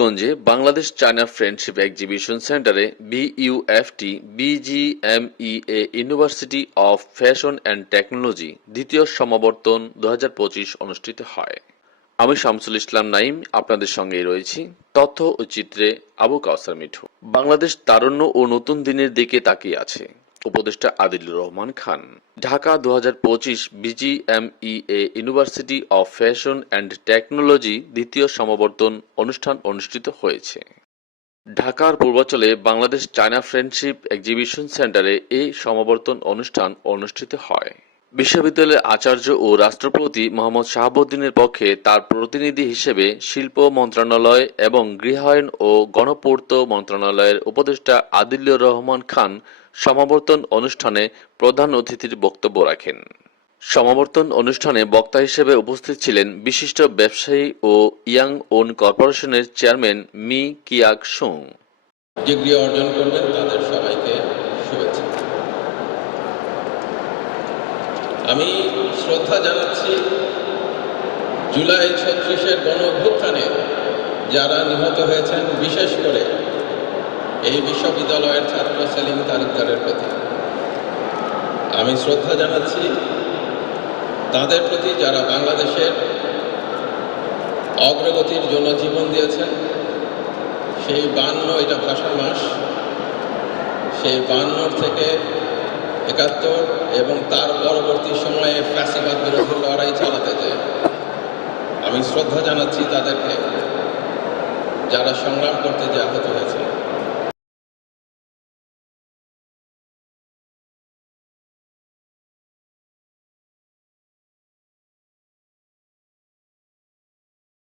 মানিকগঞ্জে Bangladesh China friendship exhibition সেন্টারে BUFT, BGMEA, university of fashion and technology দ্বিতীয় সমাবর্তন দু হাজার পঁচিশ অনুষ্ঠিত হয়। আমি শামসুল ইসলাম নাইম আপনাদের সঙ্গে রয়েছি। তথ্য ও চিত্রে আবু কাউসার মিঠু। বাংলাদেশ তারুণ্য ও নতুন দিনের দিকে তাকিয়ে আছে। উপদেষ্টা আদিলুর রহমান খান। ঢাকা দু হাজার পঁচিশ BGMEA university of fashion and technology দ্বিতীয় সমাবর্তন অনুষ্ঠান অনুষ্ঠিত হয়েছে। ঢাকার পূর্বাঞ্চলে বাংলাদেশ চায়না ফ্রেন্ডশিপ এক্সিবিশন সেন্টারে এই সমাবর্তন অনুষ্ঠান অনুষ্ঠিত হয়। বিশ্ববিদ্যালয়ের আচার্য ও রাষ্ট্রপতি মোহাম্মদ শাহাবুদ্দিনের পক্ষে তার প্রতিনিধি হিসেবে শিল্প মন্ত্রণালয় এবং গৃহায়ন ও গণপূর্ত মন্ত্রণালয়ের উপদেষ্টা আদিলুর রহমান খান সমাবর্তন অনুষ্ঠানে প্রধান অতিথির বক্তব্য রাখেন। সমাবর্তন অনুষ্ঠানে বক্তা হিসেবে উপস্থিত ছিলেন বিশিষ্ট ব্যবসায়ী ও ইয়াং ওন কর্পোরেশনের chairman Mr Kihak Sung degree অর্জন করবেন তাদের সবাইকে শুভেচ্ছা। আমি শ্রদ্ধা জানাচ্ছি জুলাই ছত্রিশের গণ অভ্যুত্থানে যারা নিহত হয়েছেন, বিশেষ করে এই বিশ্ববিদ্যালয়ের ছাত্র সেলিম তালুকদারের প্রতি। আমি শ্রদ্ধা জানাচ্ছি তাদের প্রতি যারা বাংলাদেশের অগ্রগতির জন্য জীবন দিয়েছেন। সেই বান্ন, এটা ভাষা মাস, সেই বান্নর থেকে একাত্তর এবং তার পরবর্তী সময়ে ফ্যাসিবাদ বিরোধী লড়াই চালাতে যায় আমি শ্রদ্ধা জানাচ্ছি তাদেরকে, যারা সংগ্রাম করতে যে আহত হয়েছে।